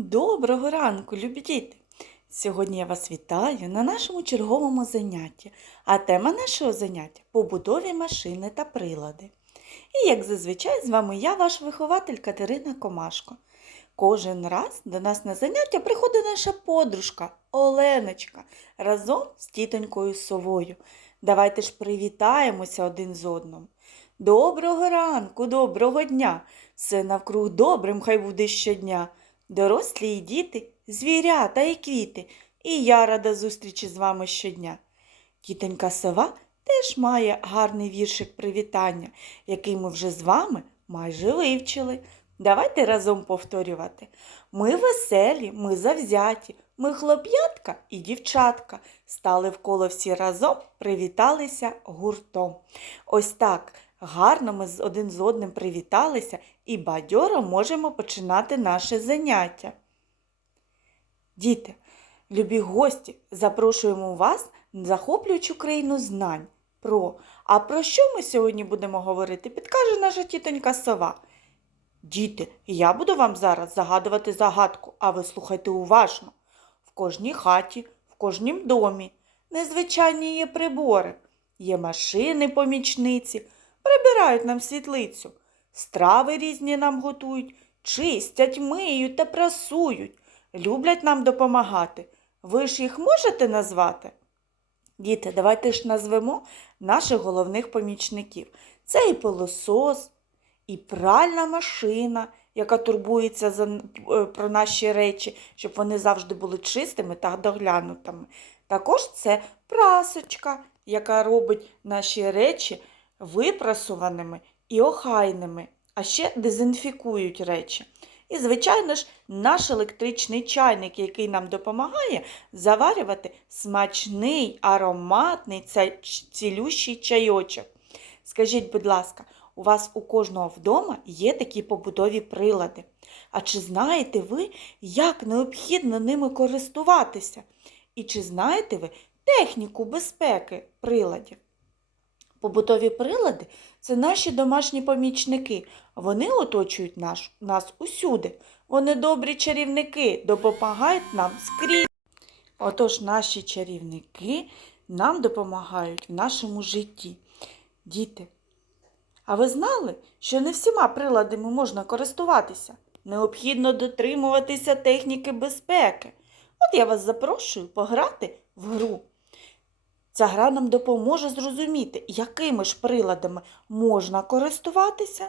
Доброго ранку, любі діти! Сьогодні я вас вітаю на нашому черговому занятті, а тема нашого заняття побудові машини та прилади. І як зазвичай з вами я, ваш вихователь Катерина Комашко. Кожен раз до нас на заняття приходить наша подружка Оленочка разом з тітонькою совою. Давайте ж привітаємося один з одним. Доброго ранку, доброго дня! Все навкруг добрим хай буде щодня. Дорослі і діти, звірята і квіти, і я рада зустрічі з вами щодня. Тітонька сова теж має гарний віршик привітання, який ми вже з вами майже вивчили. Давайте разом повторювати. Ми веселі, ми завзяті, ми хлоп'ятка і дівчатка. Стали вколо всі разом, привіталися гуртом. Ось так гарно ми один з одним привіталися і бадьоро можемо починати наше заняття. Діти, любі гості, запрошуємо вас на захоплюючу країну знань. Про. А про що ми сьогодні будемо говорити, підкаже наша тітонька сова. Діти, я буду вам зараз загадувати загадку, а ви слухайте уважно. В кожній хаті, в кожнім домі незвичайні є прибори, є машини помічниці, прибирають нам світлицю, страви різні нам готують, чистять, миють та прасують, люблять нам допомагати. Ви ж їх можете назвати? Діти, давайте ж назвемо наших головних помічників. Це і пилосос, і пральна машина, яка турбується за, е, про наші речі, щоб вони завжди були чистими та доглянутими. Також це прасочка, яка робить наші речі випрасуваними і охайними, а ще дезінфікують речі. І, звичайно ж, наш електричний чайник, який нам допомагає заварювати смачний, ароматний цілющий чайочок. Скажіть, будь ласка, у вас у кожного вдома є такі побутові прилади. А чи знаєте ви, як необхідно ними користуватися? І чи знаєте ви техніку безпеки приладів? Побутові прилади це наші домашні помічники. Вони оточують наш, нас усюди. Вони добрі чарівники, допомагають нам скрізь. Отож, наші чарівники нам допомагають в нашому житті. Діти, а ви знали, що не всіма приладами можна користуватися? Необхідно дотримуватися техніки безпеки. От я вас запрошую пограти в гру. Ця гра нам допоможе зрозуміти, якими ж приладами можна користуватися,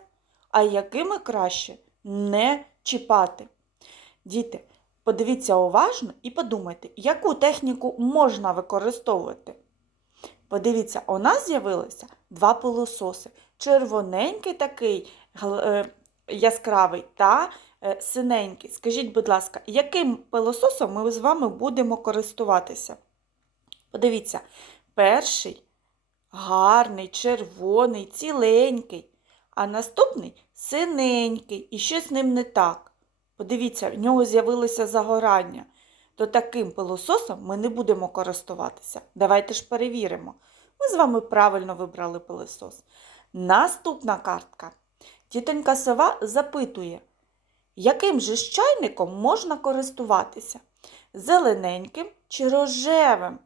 а якими краще не чіпати. Діти, подивіться уважно і подумайте, яку техніку можна використовувати. Подивіться, у нас з'явилося два пилососи. Червоненький такий е, яскравий та е, синенький. Скажіть, будь ласка, яким пилососом ми з вами будемо користуватися? Подивіться, перший гарний, червоний, ціленький, а наступний синенький, і щось з ним не так. Подивіться, в нього з'явилося загорання. То таким пилососом ми не будемо користуватися. Давайте ж перевіримо. Ми з вами правильно вибрали пилосос. Наступна картка. Тітонька сова запитує, яким же чайником можна користуватися? Зелененьким чи рожевим?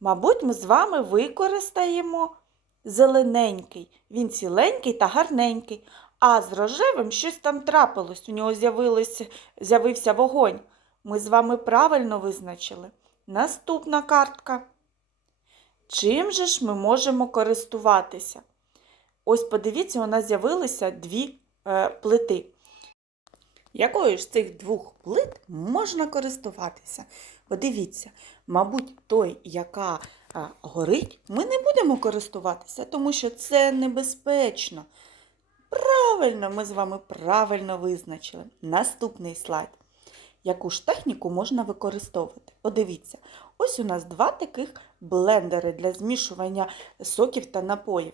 Мабуть, ми з вами використаємо зелененький. Він ціленький та гарненький. А з рожевим щось там трапилось, у нього з'явився вогонь. Ми з вами правильно визначили. Наступна картка. Чим же ж ми можемо користуватися? Ось подивіться, у нас з'явилися дві е, плити. Якою ж цих двох плит можна користуватися? Подивіться, мабуть, той, яка горить, ми не будемо користуватися, тому що це небезпечно. Правильно, ми з вами правильно визначили. Наступний слайд. Яку ж техніку можна використовувати? Подивіться, ось у нас два таких блендери для змішування соків та напоїв.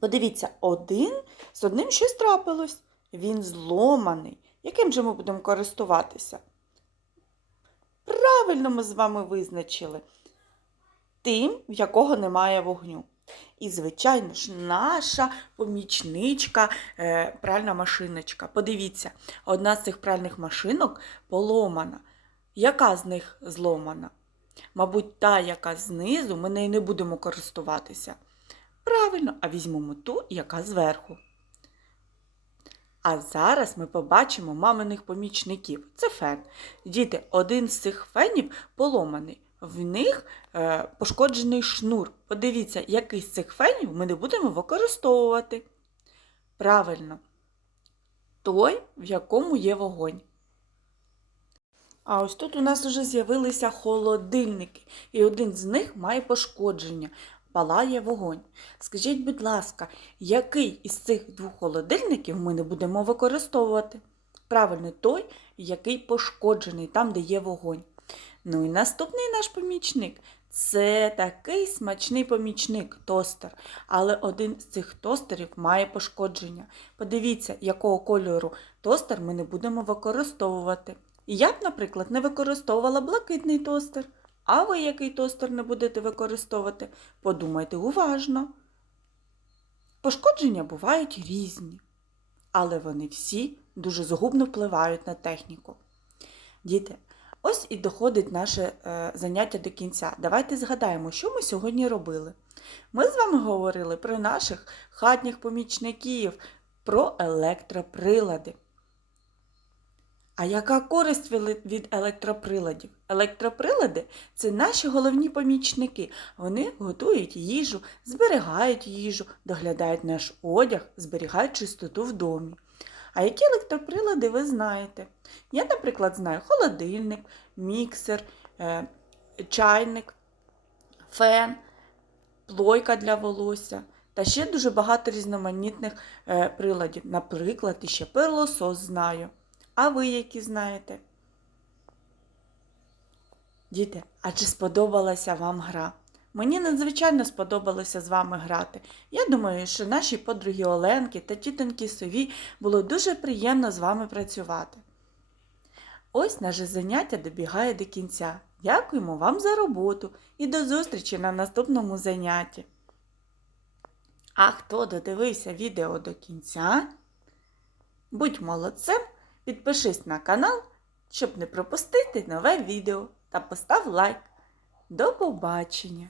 Подивіться, один з одним щось трапилось. Він зломаний. Яким же ми будемо користуватися? Правильно ми з вами визначили. Тим, в якого немає вогню. І, звичайно ж, наша помічничка, е, пральна машиночка. Подивіться, одна з цих пральних машинок поломана. Яка з них зломана? Мабуть, та, яка знизу, ми нею не будемо користуватися. Правильно, а візьмемо ту, яка зверху. А зараз ми побачимо маминих помічників. Це фен. Діти, один з цих фенів поломаний. В них е, пошкоджений шнур. Подивіться, який з цих фенів ми не будемо використовувати. Правильно, той, в якому є вогонь. А ось тут у нас вже з'явилися холодильники, і один з них має пошкодження. Палає вогонь. Скажіть, будь ласка, який із цих двох холодильників ми не будемо використовувати? Правильно, той, який пошкоджений, там, де є вогонь. Ну і наступний наш помічник це такий смачний помічник тостер. Але один з цих тостерів має пошкодження. Подивіться, якого кольору тостер ми не будемо використовувати. Я б, наприклад, не використовувала блакитний тостер. А ви який тостер не будете використовувати? Подумайте уважно. Пошкодження бувають різні, але вони всі дуже згубно впливають на техніку. Діти, ось і доходить наше е, заняття до кінця. Давайте згадаємо, що ми сьогодні робили. Ми з вами говорили про наших хатніх помічників, про електроприлади. А яка користь від електроприладів? Електроприлади це наші головні помічники. Вони готують їжу, зберігають їжу, доглядають наш одяг, зберігають чистоту в домі. А які електроприлади ви знаєте? Я, наприклад, знаю холодильник, міксер, е, чайник, фен, плойка для волосся. Та ще дуже багато різноманітних е, приладів. Наприклад, іще пилосос знаю. А ви які знаєте? Діти, а чи сподобалася вам гра? Мені надзвичайно сподобалося з вами грати. Я думаю, що нашій подругі Оленки та тітоньки Сові було дуже приємно з вами працювати. Ось наше заняття добігає до кінця. Дякуємо вам за роботу і до зустрічі на наступному занятті. А хто додивився відео до кінця? Будь молодцем, підпишись на канал, щоб не пропустити нове відео та постав лайк. До побачення!